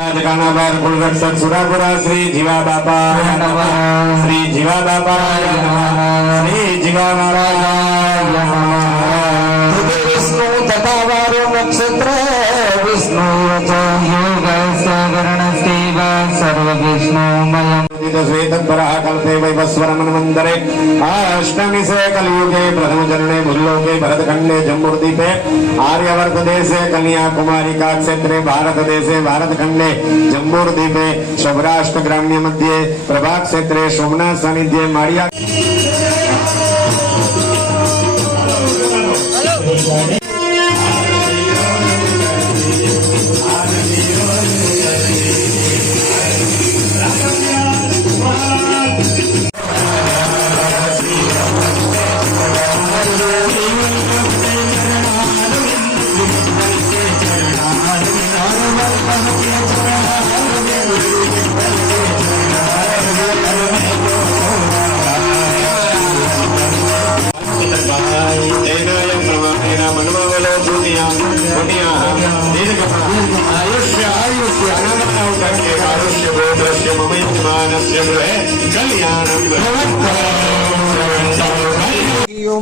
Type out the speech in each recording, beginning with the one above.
कानाबार कुलरक्षक सुरापुरा श्री जीवा बापा श्री जीवा बापा श्री जीवा महाराज विष्णु तथा वारो नक्षत्र विष्णु योग सवर्ण सेव सर्व विष्णुमय श्वेतपरः कल्पे वैवस्वरमन्वन्तरे अष्टमी से कलियुगे प्रथम चरणे भूलोके भरतखंडे जम्बूद्वीपे आर्यवर्त देशे कन्याकुमारी का क्षेत्रे भारत देशे भारतखंडे जम्बूद्वीपे सौराष्ट्र ग्राम्य मध्ये प्रभाग क्षेत्रे सोमनाथ सानिध्ये माड़िया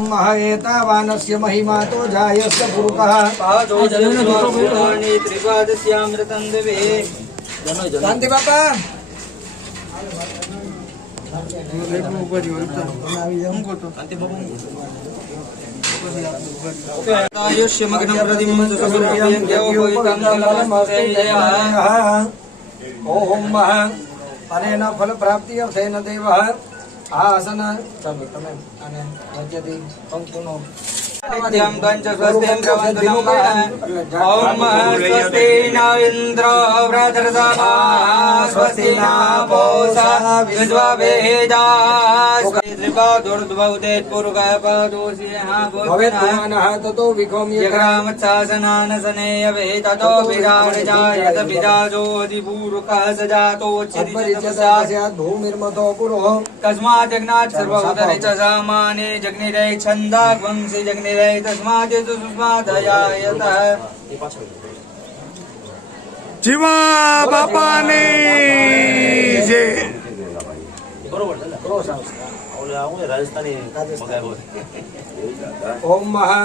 महाएतावानस्य महिमा तो जायस्य पुरुषः त्रिपादस्यामृतं देवे शांति बापा आयुष्य मग्नं प्रतिमं ओम अनेन फल प्राप्ति अर्थेन देवः आसन तमे अने वज्यति संपूर्ण नित्यं दंच स्वस्तेन्द्र वन्दनं ओम स्वस्ति न इन्द्रो वृद्धर्षभा स्वस्ति न पूषा विश्ववेदाः त्रिपादोर्ध्वौतेत् पुरुषः पादोषियः भवेत्मानः ततो विकोम्य ग्रामच्छासनानसनेयवे ततो विराजजायत विराजोऽधिपूरुकः सजातोच्चरितस्यात् भूमिर्मतो पुरोः कस्मात् जग्नात् सर्वोदरे च सामाने जग्निरे छन्दाग्वंसि जग्निरे तस्मात् सुस्मादयायतः जीवा बापानी जय राजस्थानी ओम महा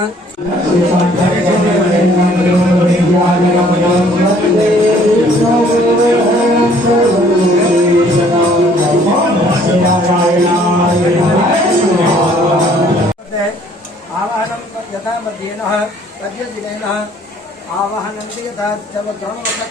आवाहनं यथा मध्येनः तद्यदिनेनः आवाहनन्ति यथा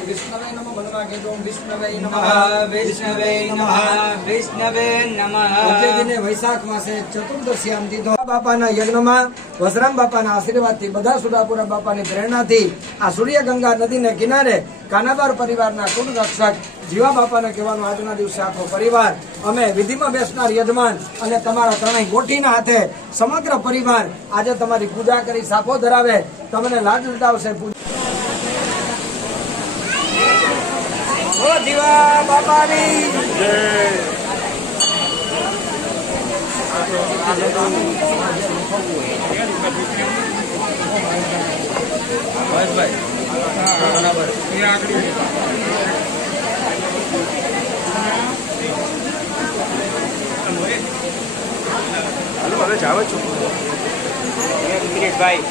विष्णवे नमः भगवान् विष्णवे नमः विष्णवे नमः विष्णवे नमः दिने वैशाख मासे चतुर्दशीयाम દીધો બાપાના યજ્ઞમાં વસરામ બાપાના આશીર્વાદથી બધા સુરાપુરા બાપાની પ્રેરણાથી આ સૂર્યગંગા નદીને કિનારે કાનાબાર પરિવારના કુળ રક્ષક જીવા બાપાને કહેવાનું આજના દિવસે આખો પરિવાર અમે વિધિમાં બેસનાર યજમાન અને તમારા ત્રણેય ગોઠીના હાથે સમગ્ર પરિવાર આજે તમારી પૂજા કરી સાફો ધરાવે તમને લાજ લટાવશે જીવા બાપાની જય ભાઈ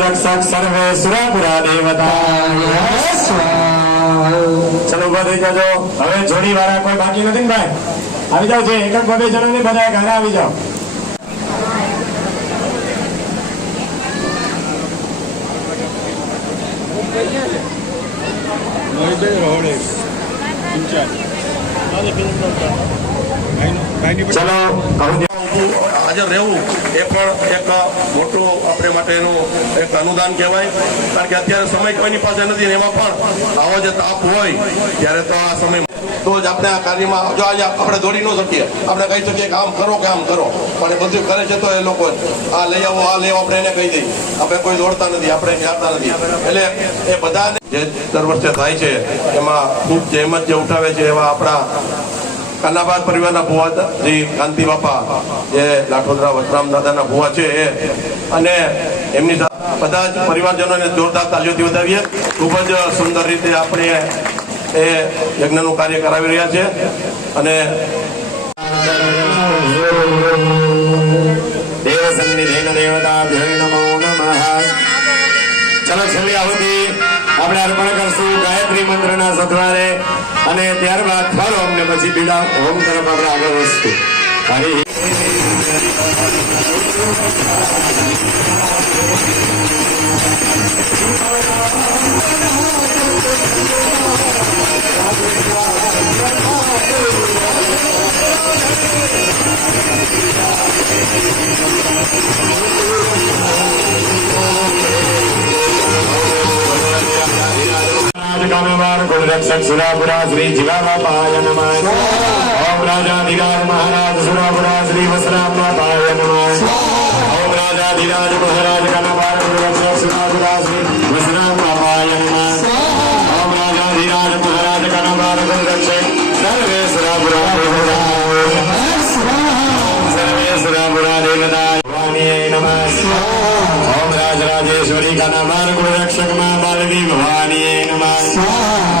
रक्षक सर्वे सुरापुरा देवता चलो बधे जाओ હવે જોડી વાળા કોઈ બાકી નથી ને ભાઈ આવી જાઓ જે એક જ બબે જણા ને બધા ઘરે આવી જાઓ ચલો હાજર રહેવું એ પણ એક મોટું આપણે માટેનું એક અનુદાન કહેવાય કારણ કે અત્યારે સમય કોઈની પાસે નથી એમાં પણ આવો જે તાપ હોય ત્યારે તો આ સમય તો જ આપણે આ કાર્યમાં જો આજે આપણે દોડી ન શકીએ, આપણે કહી શકીએ કે આમ કરો કે આમ કરો, પણ એ બધું કરે છે તો એ લોકો આ લઈ આવો આપણે એને કહી દઈએ. આપણે કોઈ દોડતા નથી, આપણે જાણતા નથી. એટલે એ બધાને જે દર વર્ષે થાય છે એમાં ખૂબ જહેમત જે ઉઠાવે છે એવા આપણા કાનાબાર પરિવારના ભુવા શ્રી કાંતિ બાપા, જે લાઠોદરા વસરામ દાદાના ભુવા છે એ, અને એમની બધા જ પરિવારજનોને જોરદાર તાલીઓથી વધાવીએ. ખૂબ જ સુંદર રીતે આપણે એ યજ્ઞનું કાર્ય કરાવી રહ્યા છે. અને દેવ સન્નિધિન દેવતાભ્યો નમો નમઃ. ચલો છેલ્લી આહુતિ આપણે અર્પણ કરશું ગાયત્રી મંત્રના સથવારે, અને ત્યારબાદ ફળ અમને પછી બીડા હોમ તરફ આપણે આગળ વધશું. હરિ रक्षक सुरापुरा श्री जीवा बापाय नमः. ओम राजाधिराज महाराज सुरापुरा श्री वसराम बापाय नमः. ओम राजाधिराज महाराज कनबार रक्षक सुरापुरा श्री वसराम बापाय नमः. ओम राजाधिराज महाराज कनबार रक्षक सर्वे सुरापुरा देवताय नमः. ओम राजराजेश्वरी कनबार रक्षक मां बालवी भवानी नमः.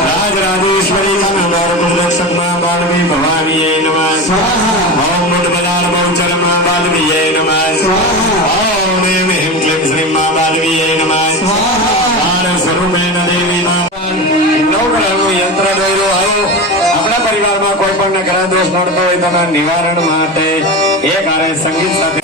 राजराजेश्वरी कनबार रक्षक मां बालवी भवानी नमः. ओम मुद्बलाल बहुचर मां बालवी नमः. ओम ह्रीं क्लीं श्रीं मां बालवी नमः. स्वरूपेण देवी નવગ્રહનું યંત્ર દોર્યું. આવો આપણા પરિવારમાં કોઈ પણ ગ્રહ દોષ નડતો હોય તેના નિવારણ માટે એક આરે સંગીત સાથે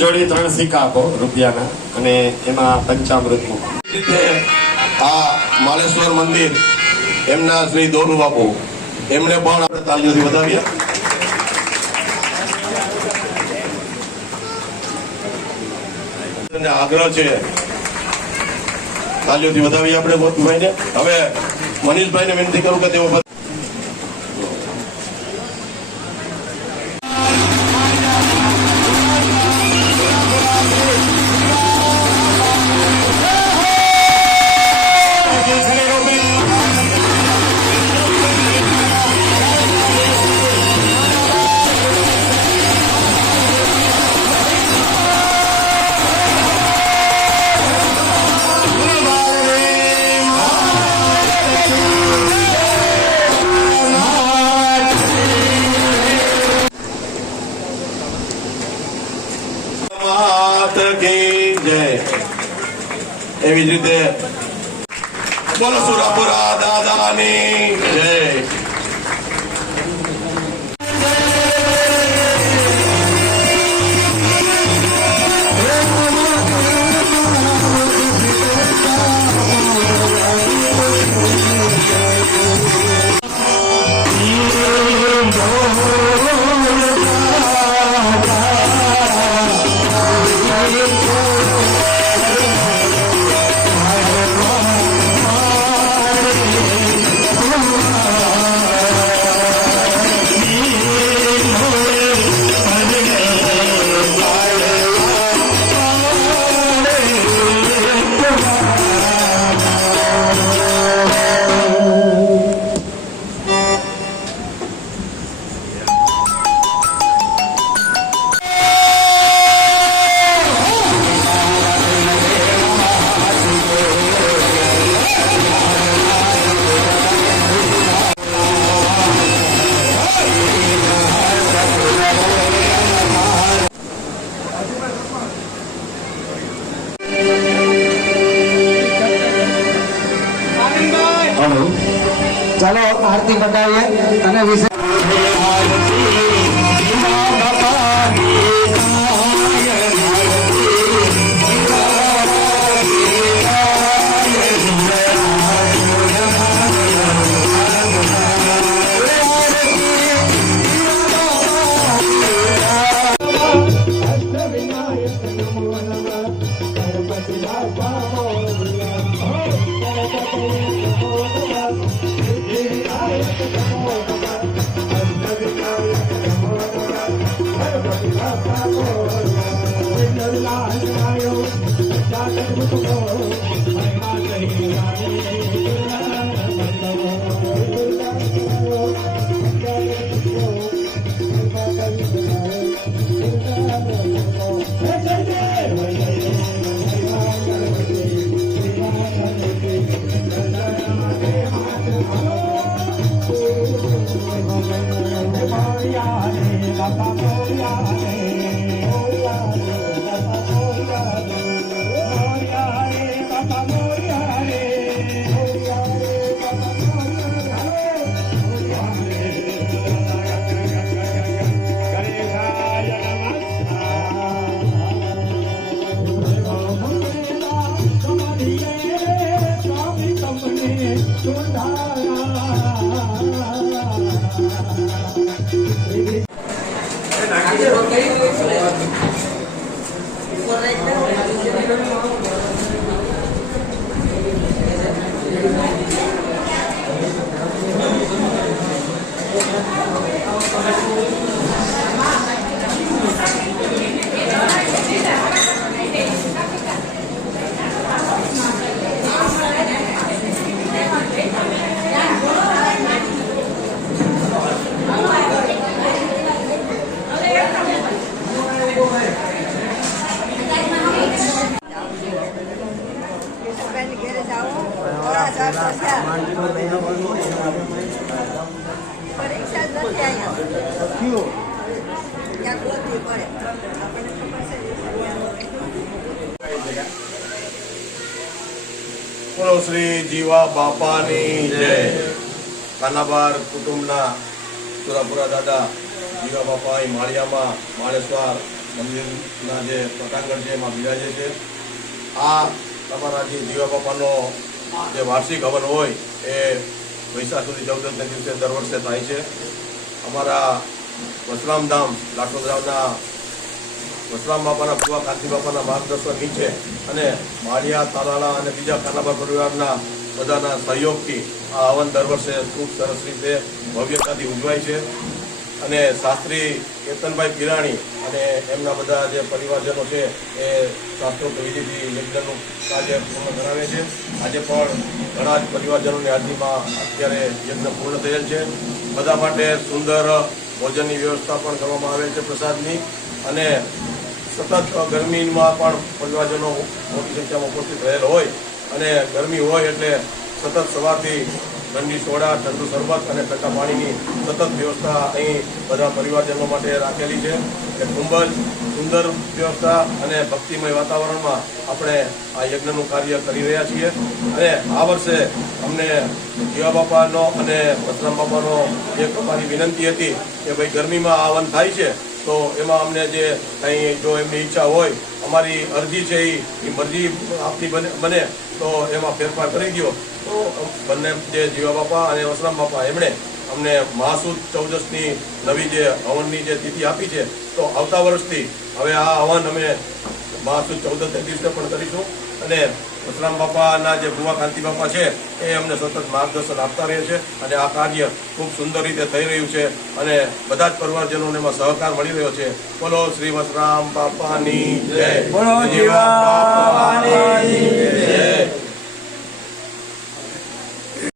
જોડી 3 સિક્કા આપો રૂપિયાના, અને એમાં પંચામૃત મૂકો. આ માલેશ્વર મંદિર એમના શ્રી દોરુ બાપુ, એમને પણ આપણે તાલીઓથી વધાવીએ. આગ્રહ છે તાલીઓથી વધાવીએ આપણે મોતીભાઈને. હવે મનીષભાઈને વિનંતી કરું કે તેઓ એવી જ રીતે બોલો સુરાપુરા દાદાની જય. ચાલો આરતી બતાવીએ અને વિશે બોલો શ્રી જીવા બાપાની જય. કાનાબાર કુટુંબના સુરાપુરા દાદા જીવા બાપા અહીં માળિયામાં માળેશ્વર મંદિરના જે પટાંગણ છે એમાં બિરાજે છે. આ તમારા જે જીવા બાપાનો જે વાર્ષિક હવન હોય એ વૈશાખ સુધી 14 દિવસે દર વર્ષે થાય છે. અમારા વસરામધામ લાખોદરાના વસરામ બાપાના પૂર્વા કાંતિ બાપાના માર્ગદર્શન નીચે અને માળિયા તાલાળા અને બીજા કાનાબાર પરિવારના બધાના સહયોગથી આ હવન દર વર્ષે ખૂબ સરસ રીતે ભવ્યતાથી ઉજવાય છે. અને શાસ્ત્રી કેતનભાઈ પિરાણી અને એમના બધા જે પરિવારજનો છે એ શાસ્ત્રોક્ત વિધિથી યજ્ઞનું કાર્ય પૂર્ણ કરાવે છે. આજે પણ ઘણા જ પરિવારજનોની હાજરીમાં અત્યારે યજ્ઞ પૂર્ણ થયેલ છે. બધા માટે સુંદર ભોજનની વ્યવસ્થા પણ કરવામાં આવેલ છે પ્રસાદની. અને સતત ગરમીમાં પણ પરિવારજનો મોટી સંખ્યામાં ઉપસ્થિત રહેલ હોય અને ગરમી હોય એટલે સતત સવારથી ઠંડી સોડા, ઠંડુ શરબત અને ઠંડા પાણીની સતત વ્યવસ્થા અહીં બધા પરિવારજનો માટે રાખેલી છે. એ ખૂબ જ સુંદર વ્યવસ્થા અને ભક્તિમય વાતાવરણમાં આપણે આ યજ્ઞનું કાર્ય કરી રહ્યા છીએ. અને આ વર્ષે અમને જીવા બાપાનો અને વસરામ બાપાનો એક અમારી વિનંતી હતી કે ભાઈ ગરમીમાં આ હવન થાય છે તો એમાં અમને જે કંઈ જો એમની ઈચ્છા હોય, અમારી અરજી છે એ મરજી આપની બને તો એમાં ફેરફાર કરી દો. તો બંને જે જીવા બાપા અને વસરામ બાપા એમણે અમને મહાસુદ 14ની નવી જે હવનની જે તિથિ આપી છે, તો આવતા વર્ષથી હવે આ હવન અમે મહાસુદ 14 દિવસે પણ કરીશું. અને વસરામ બાપાના જે બુવા કાંતિ બાપા છે એ અમને સતત માર્ગદર્શન આપતા રહે છે અને આ કાર્ય ખૂબ સુંદર રીતે થઈ રહ્યું છે અને બધા જ પરિવારજનોને એમાં સહકાર મળી રહ્યો છે. બોલો શ્રી વસરામ બાપાની જય. બોલો જીવા બાપાની જય.